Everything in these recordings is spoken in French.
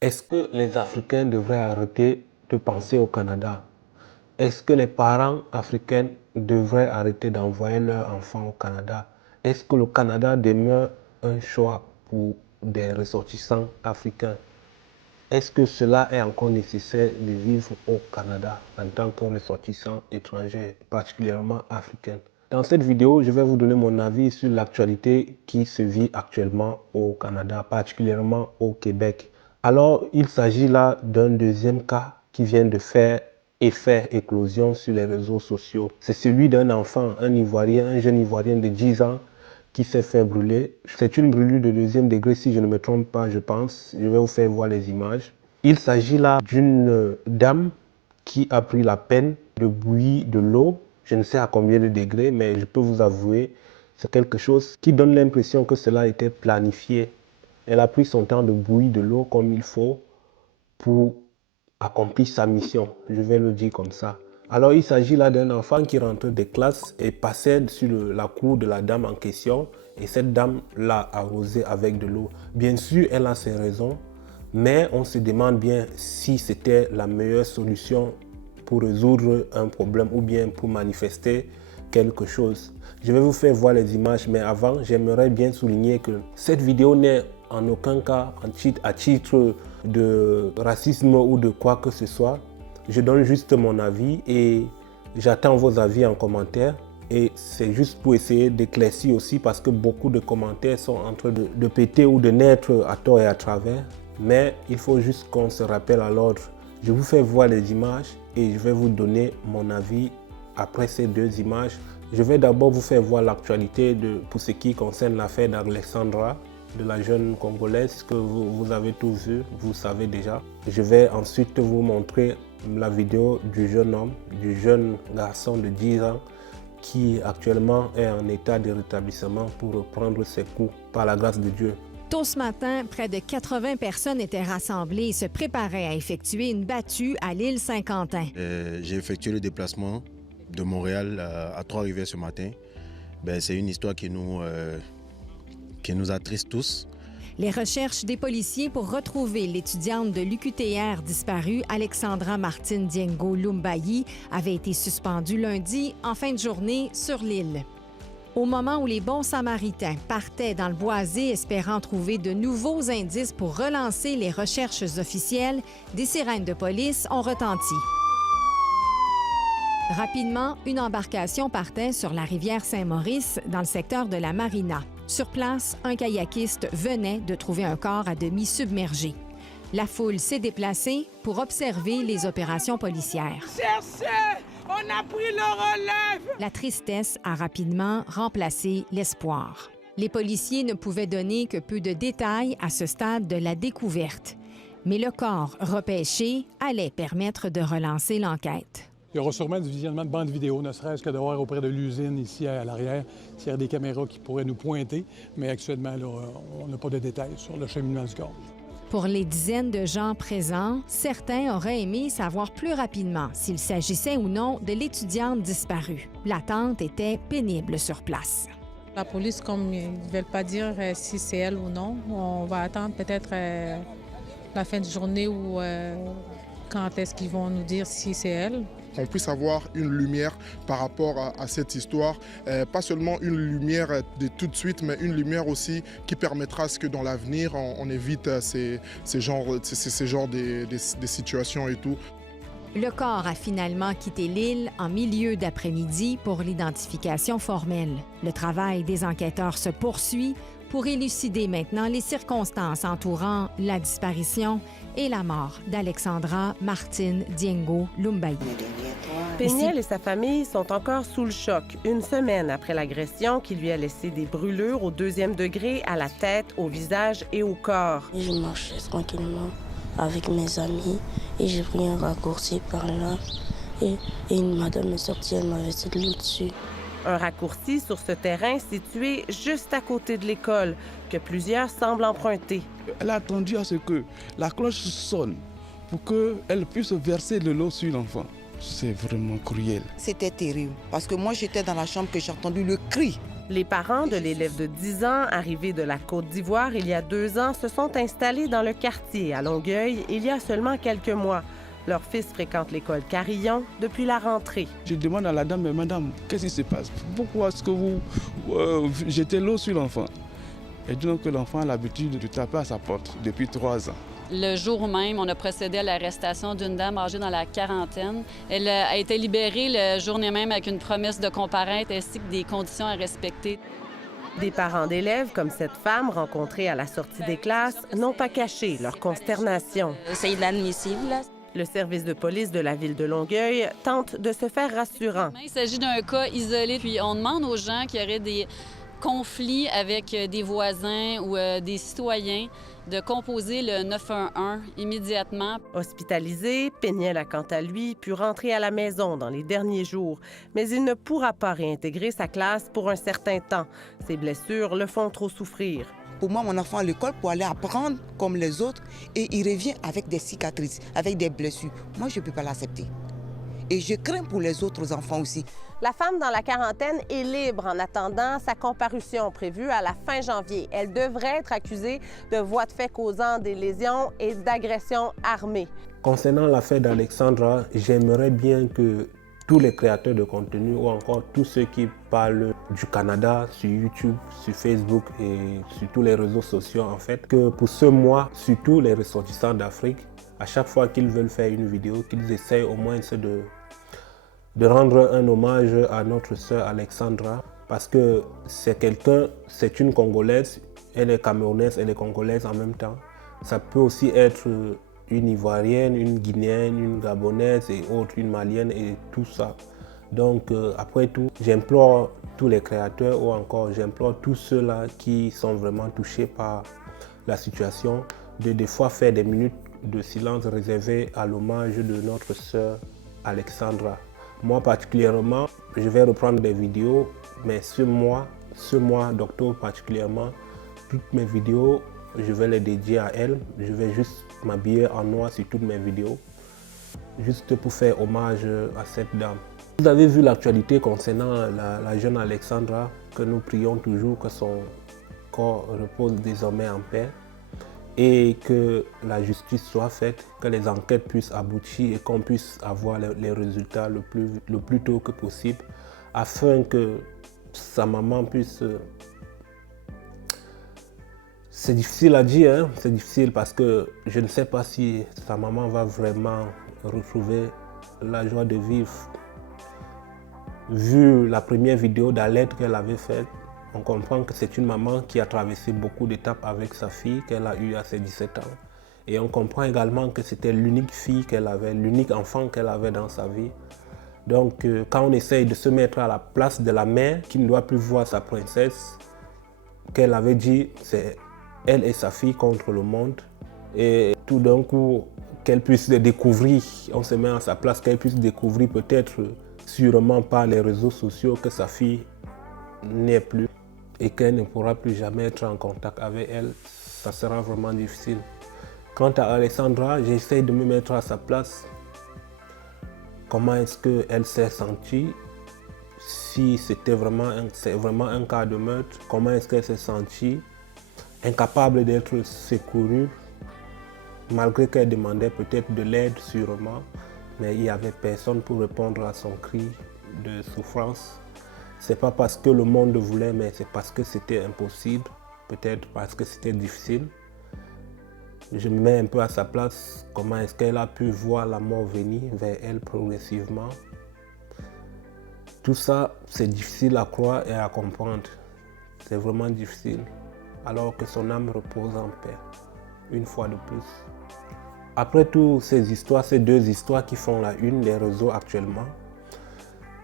Est-ce que les Africains devraient arrêter de penser au Canada? Est-ce que les parents africains devraient arrêter d'envoyer leurs enfants au Canada? Est-ce que le Canada demeure un choix pour des ressortissants africains? Est-ce que cela est encore nécessaire de vivre au Canada en tant que ressortissant étranger, particulièrement africain? Dans cette vidéo, je vais vous donner mon avis sur l'actualité qui se vit actuellement au Canada, particulièrement au Québec. Alors, il s'agit là d'un deuxième cas qui vient de faire éclosion sur les réseaux sociaux. C'est celui d'un enfant, un Ivoirien, un jeune Ivoirien de 10 ans qui s'est fait brûler. C'est une brûlure de deuxième degré si je ne me trompe pas, je pense. Je vais vous faire voir les images. Il s'agit là d'une dame qui a pris la peine de bouillir de l'eau. Je ne sais à combien de degrés, mais je peux vous avouer, c'est quelque chose qui donne l'impression que cela a été planifié. Elle a pris son temps de bouillir de l'eau comme il faut pour accomplir sa mission. Je vais le dire comme ça. Alors, il s'agit là d'un enfant qui rentrait des classes et passait sur la cour de la dame en question. Et cette dame l'a arrosé avec de l'eau. Bien sûr, elle a ses raisons, mais on se demande bien si c'était la meilleure solution pour résoudre un problème ou bien pour manifester quelque chose. Je vais vous faire voir les images, mais avant, j'aimerais bien souligner que cette vidéo n'est en aucun cas à titre de racisme ou de quoi que ce soit. Je donne juste mon avis et j'attends vos avis en commentaire. Et c'est juste pour essayer d'éclaircir aussi parce que beaucoup de commentaires sont en train de péter ou de naître à tort et à travers. Mais il faut juste qu'on se rappelle à l'ordre. Je vous fais voir les images et je vais vous donner mon avis après ces deux images. Je vais d'abord vous faire voir l'actualité pour ce qui concerne l'affaire d'Alexandra, de la jeune Congolaise que vous avez tous vu, vous savez déjà. Je vais ensuite vous montrer la vidéo du jeune homme, du jeune garçon de 10 ans qui actuellement est en état de rétablissement pour reprendre ses cours par la grâce de Dieu. Tôt ce matin, près de 80 personnes étaient rassemblées et se préparaient à effectuer une battue à l'île Saint-Quentin. J'ai effectué le déplacement de Montréal à Trois-Rivières ce matin. C'est une histoire qui nous attriste tous. Les recherches des policiers pour retrouver l'étudiante de l'UQTR disparue, Alexandra Martine Diengo Lumbayi, avaient été suspendues lundi en fin de journée sur l'île. Au moment où les bons samaritains partaient dans le boisé espérant trouver de nouveaux indices pour relancer les recherches officielles, des sirènes de police ont retenti. Rapidement, une embarcation partait sur la rivière Saint-Maurice dans le secteur de la Marina. Sur place, un kayakiste venait de trouver un corps à demi submergé. La foule s'est déplacée pour observer les opérations policières. Cherchez! On a pris le relève! La tristesse a rapidement remplacé l'espoir. Les policiers ne pouvaient donner que peu de détails à ce stade de la découverte. Mais le corps repêché allait permettre de relancer l'enquête. Il y aura sûrement du visionnement de bandes vidéo, ne serait-ce que de voir auprès de l'usine ici à l'arrière s'il y a des caméras qui pourraient nous pointer. Mais actuellement, là, on n'a pas de détails sur le cheminement du corps. Pour les dizaines de gens présents, certains auraient aimé savoir plus rapidement s'il s'agissait ou non de l'étudiante disparue. L'attente était pénible sur place. La police, comme ils ne veulent pas dire si c'est elle ou non, on va attendre peut-être la fin de journée ou quand est-ce qu'ils vont nous dire si c'est elle. Qu'on puisse avoir une lumière par rapport à cette histoire, pas seulement une lumière de tout de suite, mais une lumière aussi qui permettra à ce que dans l'avenir, on évite ces genres de situations et tout. Le corps a finalement quitté l'île en milieu d'après-midi pour l'identification formelle. Le travail des enquêteurs se poursuit pour élucider maintenant les circonstances entourant la disparition et la mort d'Alexandra Martine Diengo Lumbayi. Péniel et sa famille sont encore sous le choc, une semaine après l'agression qui lui a laissé des brûlures au 2e degré à la tête, au visage et au corps. Je marchais tranquillement avec mes amis et j'ai pris un raccourci par là et une madame est sortie, elle m'avait dit de l'eau dessus. Un raccourci sur ce terrain situé juste à côté de l'école que plusieurs semblent emprunter. Elle a attendu à ce que la cloche sonne pour qu'elle puisse verser de l'eau sur l'enfant. C'est vraiment cruel. C'était terrible parce que moi j'étais dans la chambre que j'ai entendu le cri. Les parents de l'élève de 10 ans, arrivé de la Côte d'Ivoire il y a 2 ans, se sont installés dans le quartier à Longueuil il y a seulement quelques mois. Leur fils fréquente l'école Carillon depuis la rentrée. Je demande à la dame, mais madame, qu'est-ce qui se passe? Pourquoi est-ce que vous jetez l'eau sur l'enfant? Et donc que l'enfant a l'habitude de taper à sa porte depuis 3 ans. Le jour même, on a procédé à l'arrestation d'une dame âgée dans la quarantaine. Elle a été libérée le journée même avec une promesse de comparaître ainsi que des conditions à respecter. Des parents d'élèves, comme cette femme rencontrée à la sortie des classes, n'ont pas caché leur consternation. C'est inadmissible. Le service de police de la ville de Longueuil tente de se faire rassurant. Il s'agit d'un cas isolé, puis on demande aux gens qui auraient des conflits avec des voisins ou des citoyens de composer le 911 immédiatement. Hospitalisé, Péniel a quant à lui pu rentrer à la maison dans les derniers jours, mais il ne pourra pas réintégrer sa classe pour un certain temps. Ses blessures le font trop souffrir. Pour moi, mon enfant à l'école pour aller apprendre comme les autres et il revient avec des cicatrices, avec des blessures. Moi, je ne peux pas l'accepter. Et je crains pour les autres enfants aussi. La femme dans la quarantaine est libre en attendant sa comparution prévue à la fin janvier. Elle devrait être accusée de voies de fait causant des lésions et d'agression armée. Concernant l'affaire d'Alexandra, j'aimerais bien que tous les créateurs de contenu ou encore tous ceux qui parlent du Canada sur YouTube, sur Facebook et sur tous les réseaux sociaux, en fait, que pour ce mois, surtout les ressortissants d'Afrique, à chaque fois qu'ils veulent faire une vidéo, qu'ils essayent au moins de rendre un hommage à notre sœur Alexandra, parce que c'est une Congolaise, elle est camerounaise, elle est congolaise en même temps. Ça peut aussi être une Ivoirienne, une Guinéenne, une Gabonaise et autres, une Malienne et tout ça. Donc après tout, j'implore tous les créateurs ou encore j'implore tous ceux-là qui sont vraiment touchés par la situation de des fois faire des minutes de silence réservées à l'hommage de notre sœur Alexandra. Moi particulièrement, je vais reprendre des vidéos, mais ce mois d'octobre particulièrement, toutes mes vidéos, je vais les dédier à elle. Je vais juste m'habiller en noir sur toutes mes vidéos, juste pour faire hommage à cette dame. Vous avez vu l'actualité concernant la jeune Alexandra, que nous prions toujours que son corps repose désormais en paix et que la justice soit faite, que les enquêtes puissent aboutir et qu'on puisse avoir les résultats le plus tôt que possible afin que sa maman puisse... C'est difficile à dire, hein? C'est difficile parce que je ne sais pas si sa maman va vraiment retrouver la joie de vivre. Vu la première vidéo d'alerte qu'elle avait faite, on comprend que c'est une maman qui a traversé beaucoup d'étapes avec sa fille qu'elle a eue à ses 17 ans. Et on comprend également que c'était l'unique fille qu'elle avait, l'unique enfant qu'elle avait dans sa vie. Donc quand on essaye de se mettre à la place de la mère qui ne doit plus voir sa princesse, qu'elle avait dit c'est elle et sa fille contre le monde, et tout d'un coup qu'elle puisse découvrir, on se met à sa place, qu'elle puisse découvrir peut-être sûrement par les réseaux sociaux que sa fille n'est plus et qu'elle ne pourra plus jamais être en contact avec elle, ça sera vraiment difficile. Quant à Alexandra, j'essaie de me mettre à sa place. Comment est-ce qu'elle s'est sentie? Si c'est vraiment un cas de meurtre, comment est-ce qu'elle s'est sentie? Incapable d'être secourue, malgré qu'elle demandait peut-être de l'aide sûrement, mais il n'y avait personne pour répondre à son cri de souffrance. C'est pas parce que le monde voulait, mais c'est parce que c'était impossible, peut-être parce que c'était difficile. Je me mets un peu à sa place, comment est-ce qu'elle a pu voir la mort venir vers elle progressivement. Tout ça, c'est difficile à croire et à comprendre. C'est vraiment difficile, alors que son âme repose en paix, une fois de plus. Après toutes ces histoires, ces deux histoires qui font la une des réseaux actuellement,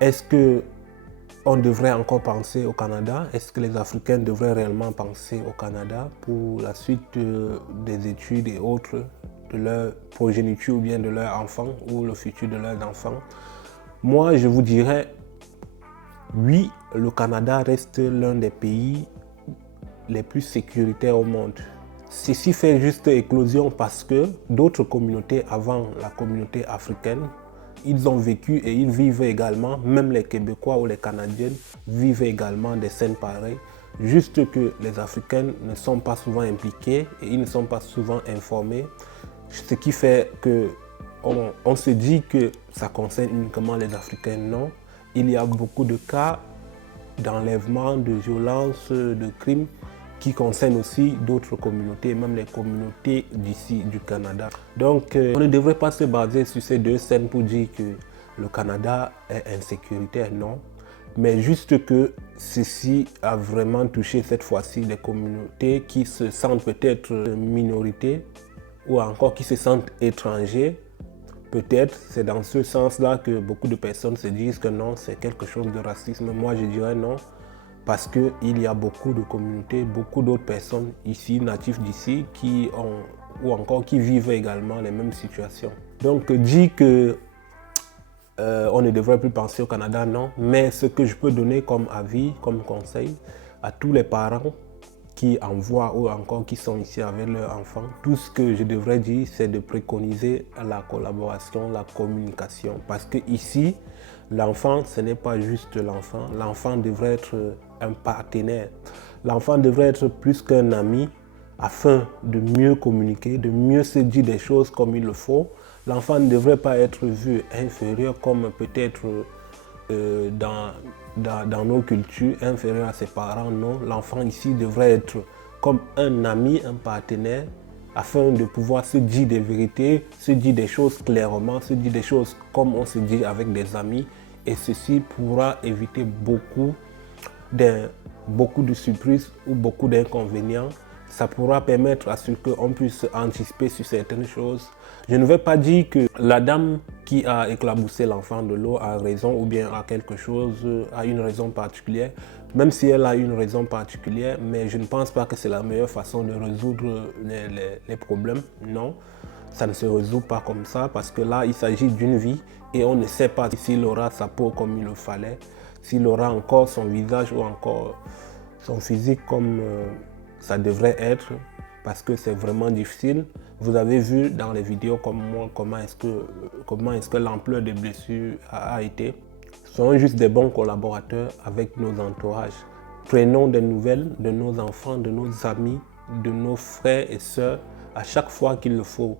est-ce qu'on devrait encore penser au Canada? Est-ce que les Africains devraient réellement penser au Canada pour la suite des études et autres de leur progéniture ou bien de leurs enfants ou le futur de leurs enfants? Moi, je vous dirais, oui, le Canada reste l'un des pays les plus sécuritaires au monde. Ceci fait juste éclosion parce que d'autres communautés avant la communauté africaine ils ont vécu et ils vivent également, même les Québécois ou les Canadiens vivent également des scènes pareilles. Juste que les Africains ne sont pas souvent impliqués et ils ne sont pas souvent informés. Ce qui fait qu'on se dit que ça concerne uniquement les Africains. Non, il y a beaucoup de cas d'enlèvement, de violence, de crimes qui concernent aussi d'autres communautés, même les communautés d'ici, du Canada. Donc, on ne devrait pas se baser sur ces deux scènes pour dire que le Canada est insécuritaire, non. Mais juste que ceci a vraiment touché cette fois-ci des communautés qui se sentent peut-être minorités ou encore qui se sentent étrangers. Peut-être c'est dans ce sens-là que beaucoup de personnes se disent que non, c'est quelque chose de racisme. Moi, je dirais non. Parce qu'il y a beaucoup de communautés, beaucoup d'autres personnes ici, natifs d'ici, qui vivent également les mêmes situations. Donc, dit que on ne devrait plus penser au Canada, non. Mais ce que je peux donner comme avis, comme conseil à tous les parents qui envoient ou encore qui sont ici avec leurs enfants, tout ce que je devrais dire, c'est de préconiser la collaboration, la communication. Parce que ici, l'enfant, ce n'est pas juste l'enfant. L'enfant devrait être un partenaire. L'enfant devrait être plus qu'un ami afin de mieux communiquer, de mieux se dire des choses comme il le faut. L'enfant ne devrait pas être vu inférieur comme peut-être dans nos cultures, inférieur à ses parents. Non, l'enfant ici devrait être comme un ami, un partenaire, afin de pouvoir se dire des vérités, se dire des choses clairement, se dire des choses comme on se dit avec des amis. Et ceci pourra éviter beaucoup de surprises ou beaucoup d'inconvénients. Ça pourra permettre à ce qu'on puisse anticiper sur certaines choses. Je ne vais pas dire que la dame qui a éclaboussé l'enfant de l'eau a raison ou bien a quelque chose, a une raison particulière, même si elle a une raison particulière, mais je ne pense pas que c'est la meilleure façon de résoudre les problèmes. Non, ça ne se résout pas comme ça parce que là, il s'agit d'une vie et on ne sait pas s'il aura sa peau comme il le fallait, s'il aura encore son visage ou encore son physique comme ça devrait être, parce que c'est vraiment difficile. Vous avez vu dans les vidéos comme moi comment est-ce que l'ampleur des blessures a été. Soyons juste des bons collaborateurs avec nos entourages. Prenons des nouvelles de nos enfants, de nos amis, de nos frères et sœurs à chaque fois qu'il le faut.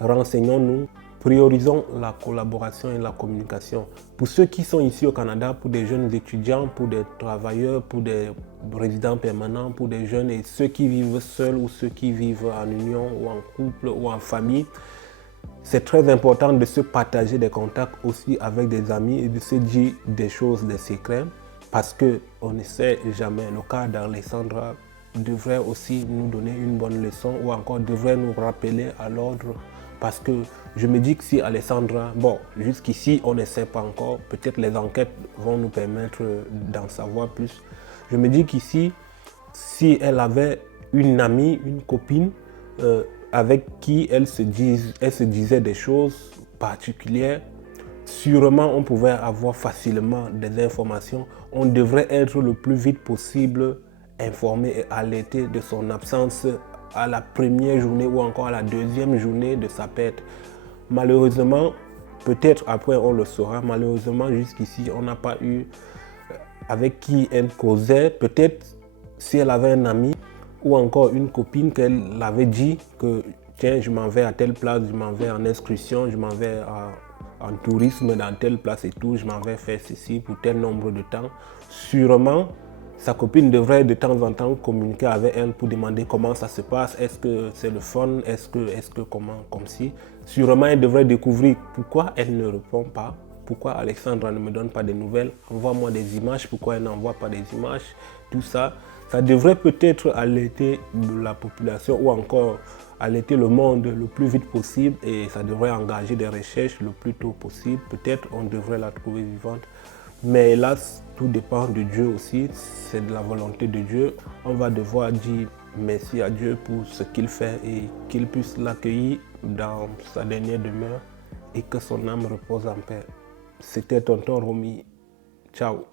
Renseignons-nous. Priorisons la collaboration et la communication. Pour ceux qui sont ici au Canada, pour des jeunes étudiants, pour des travailleurs, pour des résidents permanents, pour des jeunes et ceux qui vivent seuls ou ceux qui vivent en union ou en couple ou en famille, c'est très important de se partager des contacts aussi avec des amis et de se dire des choses, des secrets, parce qu'on ne sait jamais. Le cas d'Alexandra devrait aussi nous donner une bonne leçon ou encore devrait nous rappeler à l'ordre. Parce que je me dis que si Alexandra, bon, jusqu'ici, on ne sait pas encore, peut-être les enquêtes vont nous permettre d'en savoir plus. Je me dis qu'ici, si elle avait une amie, une copine, avec qui elle se disait des choses particulières, sûrement on pouvait avoir facilement des informations. On devrait être le plus vite possible informé et alerté de son absence à la première journée ou encore à la deuxième journée de sa perte. Malheureusement, peut-être après on le saura, malheureusement jusqu'ici on n'a pas eu avec qui elle causait. Peut-être si elle avait un ami ou encore une copine qu'elle avait dit que tiens, je m'en vais à telle place, je m'en vais en excursion, je m'en vais en tourisme dans telle place et tout, je m'en vais faire ceci pour tel nombre de temps. Sûrement, sa copine devrait de temps en temps communiquer avec elle pour demander comment ça se passe, est-ce que c'est le fun, est-ce que comment, comme si. Sûrement, elle devrait découvrir pourquoi elle ne répond pas, pourquoi Alexandra ne me donne pas de nouvelles, envoie-moi des images, pourquoi elle n'envoie pas des images, tout ça. Ça devrait peut-être alerter la population ou encore alerter le monde le plus vite possible et ça devrait engager des recherches le plus tôt possible. Peut-être on devrait la trouver vivante. Mais hélas, tout dépend de Dieu aussi, c'est de la volonté de Dieu. On va devoir dire merci à Dieu pour ce qu'il fait et qu'il puisse l'accueillir dans sa dernière demeure et que son âme repose en paix. C'était Tonton Romy. Ciao.